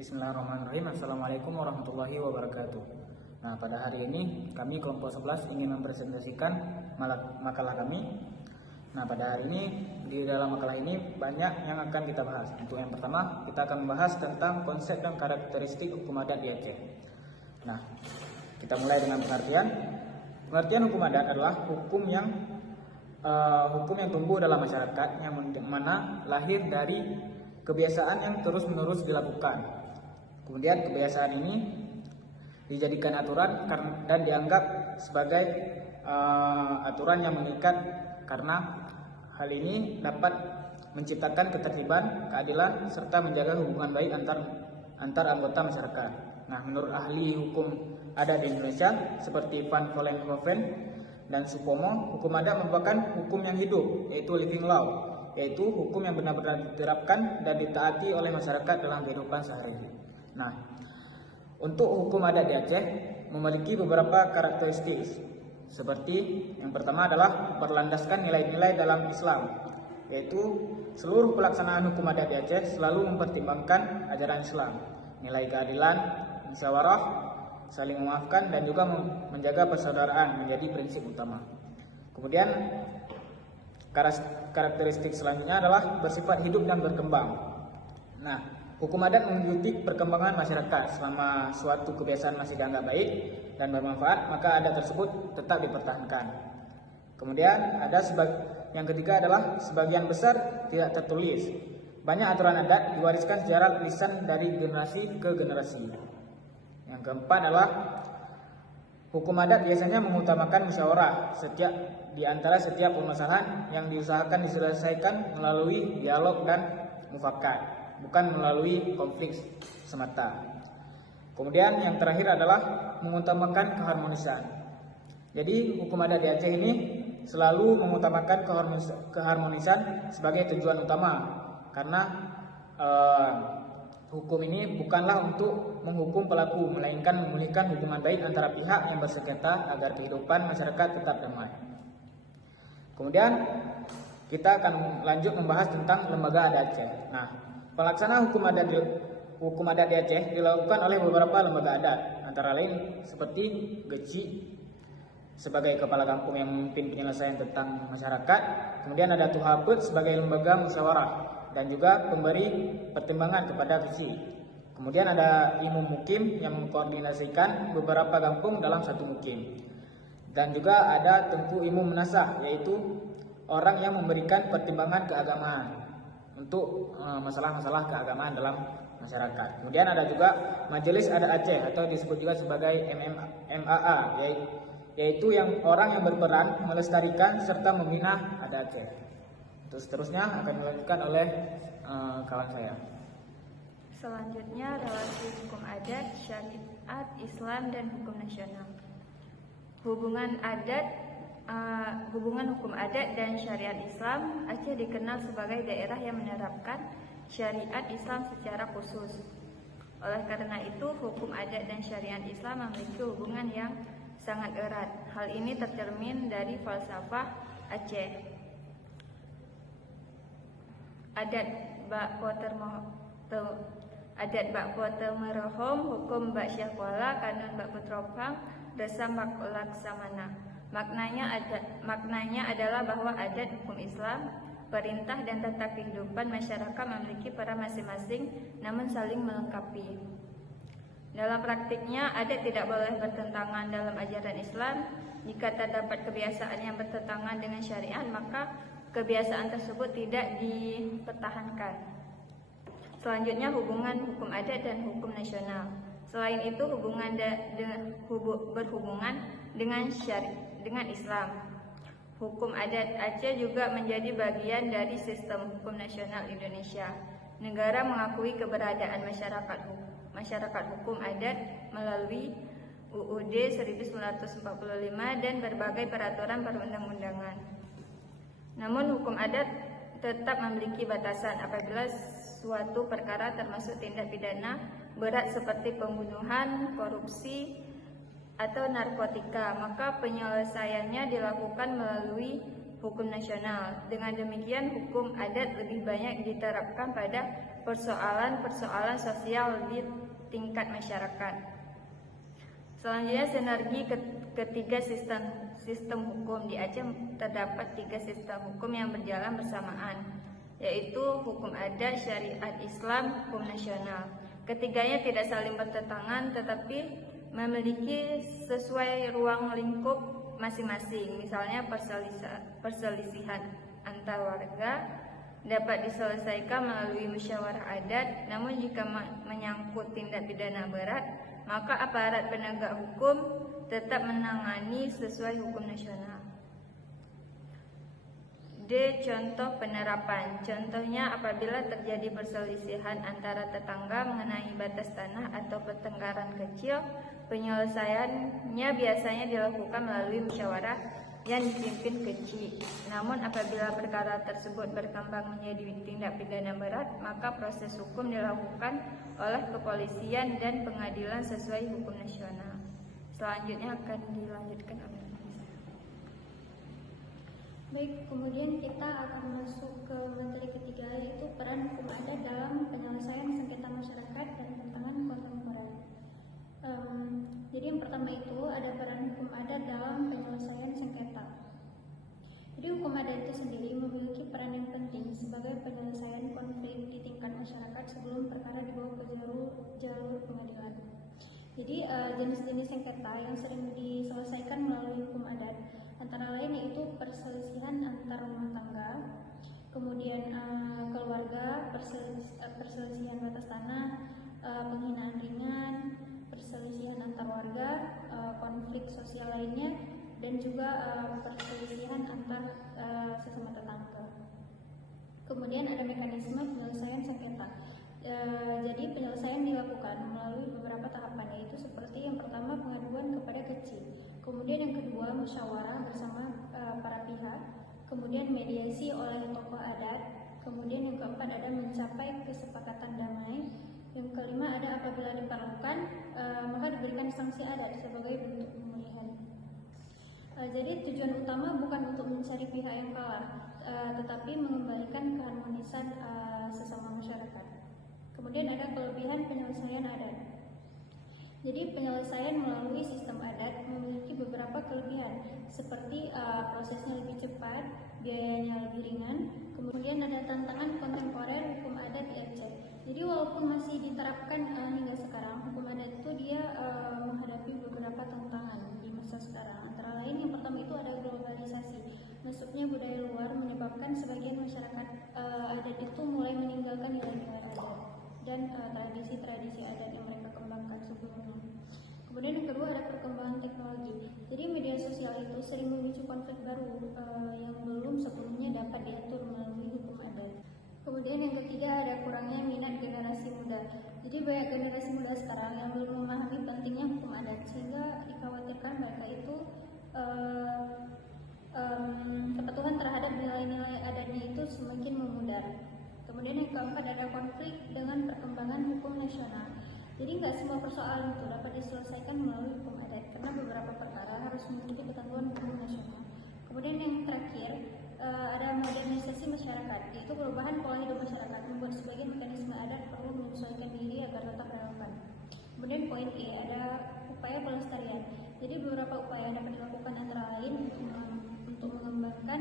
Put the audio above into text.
Bismillahirrahmanirrahim. Assalamualaikum warahmatullahi wabarakatuh. Nah, pada hari ini kami kelompok 11 ingin mempresentasikan makalah kami. Nah, pada hari ini di dalam makalah ini banyak yang akan kita bahas. Untuk yang pertama, kita akan membahas tentang konsep dan karakteristik hukum adat di Aceh. Nah, kita mulai dengan pengertian. Pengertian hukum adat adalah hukum yang tumbuh dalam masyarakat yang mana lahir dari kebiasaan yang terus-menerus dilakukan. Kemudian kebiasaan ini dijadikan aturan dan dianggap sebagai aturan yang mengikat karena hal ini dapat menciptakan ketertiban, keadilan, serta menjaga hubungan baik antar anggota masyarakat. Nah, menurut ahli hukum adat di Indonesia seperti Van Vollenhoven dan Supomo, hukum adat merupakan hukum yang hidup, yaitu living law, yaitu hukum yang benar-benar diterapkan dan ditaati oleh masyarakat dalam kehidupan sehari-hari. Nah, untuk hukum adat di Aceh memiliki beberapa karakteristik, seperti yang pertama adalah berlandaskan nilai-nilai dalam Islam, yaitu seluruh pelaksanaan hukum adat di Aceh selalu mempertimbangkan ajaran Islam, nilai keadilan, musyawarah, saling memaafkan, dan juga menjaga persaudaraan menjadi prinsip utama. Kemudian karakteristik selanjutnya adalah bersifat hidup dan berkembang. Nah, hukum adat mengikuti perkembangan masyarakat. Selama suatu kebiasaan masih dianggap baik dan bermanfaat, maka adat tersebut tetap dipertahankan. Kemudian yang ketiga adalah sebagian besar tidak tertulis. Banyak aturan adat diwariskan secara lisan dari generasi ke generasi. Yang keempat adalah hukum adat biasanya mengutamakan musyawarah di antara setiap permasalahan yang diusahakan diselesaikan melalui dialog dan mufakat, bukan melalui konflik semata. Kemudian yang terakhir adalah mengutamakan keharmonisan. Jadi hukum adat di Aceh ini selalu mengutamakan keharmonisan sebagai tujuan utama, karena hukum ini bukanlah untuk menghukum pelaku, melainkan memulihkan hubungan baik antara pihak yang bersengketa agar kehidupan masyarakat tetap damai. Kemudian kita akan lanjut membahas tentang lembaga adat Aceh. Nah, pelaksanaan hukum adat di Aceh dilakukan oleh beberapa lembaga adat, antara lain seperti Geci sebagai kepala kampung yang memimpin penyelesaian tentang masyarakat. Kemudian ada Tuhabut sebagai lembaga musyawarah dan juga pemberi pertimbangan kepada Geci. Kemudian ada Imam Mukim yang mengkoordinasikan beberapa kampung dalam satu mukim. Dan juga ada Tengku Imam Menasah, yaitu orang yang memberikan pertimbangan keagamaan untuk masalah-masalah keagamaan dalam masyarakat. Kemudian ada juga Majelis Adat Aceh atau disebut juga sebagai MAA, yaitu orang yang berperan melestarikan serta membina adat Aceh. Terus seterusnya akan dilanjutkan oleh kawan saya. Selanjutnya relasi hukum adat, syariat Islam dan hukum nasional. Hubungan hukum adat dan syariat Islam, Aceh dikenal sebagai daerah yang menerapkan syariat Islam secara khusus. Oleh karena itu, hukum adat dan syariat Islam memiliki hubungan yang sangat erat. Hal ini tercermin dari falsafah Aceh. Adat bak poter merohom, hukum bak syahwala, kanun bak putropang, resam bak laksamana. Maknanya adalah bahwa adat hukum Islam, perintah dan tata kehidupan masyarakat memiliki peran masing-masing namun saling melengkapi. Dalam praktiknya, adat tidak boleh bertentangan dalam ajaran Islam. Jika terdapat kebiasaan yang bertentangan dengan syariat, maka kebiasaan tersebut tidak dipertahankan. Selanjutnya, hubungan hukum adat dan hukum nasional. Selain itu, berhubungan dengan Islam. Hukum adat Aceh juga menjadi bagian dari sistem hukum nasional Indonesia. Negara mengakui keberadaan masyarakat hukum adat melalui UUD 1945 dan berbagai peraturan perundang-undangan. Namun hukum adat tetap memiliki batasan apabila suatu perkara termasuk tindak pidana berat seperti pembunuhan, korupsi, atau narkotika, maka penyelesaiannya dilakukan melalui hukum nasional. Dengan demikian, hukum adat lebih banyak diterapkan pada persoalan-persoalan sosial di tingkat masyarakat. Selanjutnya, sinergi ketiga sistem hukum. Di Aceh terdapat 3 sistem hukum yang berjalan bersamaan, yaitu hukum adat, syariat Islam, hukum nasional. Ketiganya tidak saling bertentangan tetapi memiliki sesuai ruang lingkup masing-masing. Misalnya perselisihan antar warga dapat diselesaikan melalui musyawarah adat, namun jika menyangkut tindak pidana berat, maka aparat penegak hukum tetap menangani sesuai hukum nasional. D. Contoh penerapan. Contohnya, apabila terjadi perselisihan antara tetangga mengenai batas tanah atau pertengkaran kecil, penyelesaiannya biasanya dilakukan melalui musyawarah yang dipimpin kecil. Namun apabila perkara tersebut berkembang menjadi tindak pidana berat, maka proses hukum dilakukan oleh kepolisian dan pengadilan sesuai hukum nasional. Selanjutnya akan dilanjutkan oleh Baik, kemudian kita akan masuk ke materi ketiga, yaitu peran hukum adat dalam penyelesaian sengketa masyarakat dan tantangan kontemporer. Jadi yang pertama itu ada peran hukum adat dalam penyelesaian sengketa. Jadi hukum adat itu sendiri memiliki peran yang penting sebagai penyelesaian konflik di tingkat masyarakat sebelum perkara dibawa ke jalur pengadilan. Jadi jenis-jenis sengketa yang sering diselesaikan melalui hukum adat antara lain yaitu perselisihan antar rumah tangga, kemudian keluarga, perselisihan batas tanah, penghinaan ringan, perselisihan antar warga, konflik sosial lainnya, dan juga perselisihan antar sesama tetangga. Kemudian ada mekanisme penyelesaian sengketa. Jadi penyelesaian dilakukan melalui beberapa tahapan, yaitu seperti yang pertama pengaduan kepada kecil, kemudian yang kedua musyawarah bersama para pihak, kemudian mediasi oleh tokoh adat, kemudian yang keempat ada mencapai kesepakatan damai, yang kelima ada apabila diperlukan maka diberikan sanksi adat sebagai bentuk pemulihan. Jadi tujuan utama bukan untuk mencari pihak yang kalah, tetapi mengembalikan keharmonisan sesama masyarakat. Kemudian ada kelebihan penyelesaian adat. Jadi penyelesaian melalui sistem adat memiliki beberapa kelebihan, seperti prosesnya lebih cepat, biayanya lebih ringan. Kemudian ada tantangan kontemporer hukum adat di Aceh. Jadi walaupun masih diterapkan hingga sekarang, hukum adat itu dia menghadapi beberapa tantangan di masa sekarang. Antara lain yang pertama itu ada globalisasi. Masuknya budaya luar menyebabkan sebagian masyarakat adat itu mulai meninggalkan nilai-nilai adat dan tradisi-tradisi adat yang mereka kembangkan sebelumnya. Kemudian yang kedua ada perkembangan teknologi. Jadi media sosial itu sering memicu konflik baru yang belum sebelumnya dapat diatur melalui hukum adat. Kemudian yang ketiga ada kurangnya minat generasi muda. Jadi banyak generasi muda sekarang yang belum memahami pentingnya hukum adat, sehingga dikhawatirkan mereka itu kepatuhan terhadap nilai-nilai adatnya itu semakin memudar. Kemudian yang keempat ada konflik dengan perkembangan hukum nasional. Jadi nggak semua persoalan itu dapat diselesaikan melalui hukum adat, karena beberapa perkara harus mengikuti ketentuan hukum nasional. Kemudian yang terakhir ada modernisasi masyarakat, yaitu perubahan pola hidup masyarakat membuat sebagian mekanisme adat perlu menyesuaikan diri agar tetap relevan. Kemudian poin E ada upaya pelestarian. Jadi beberapa upaya dapat dilakukan antara lain untuk mengembangkan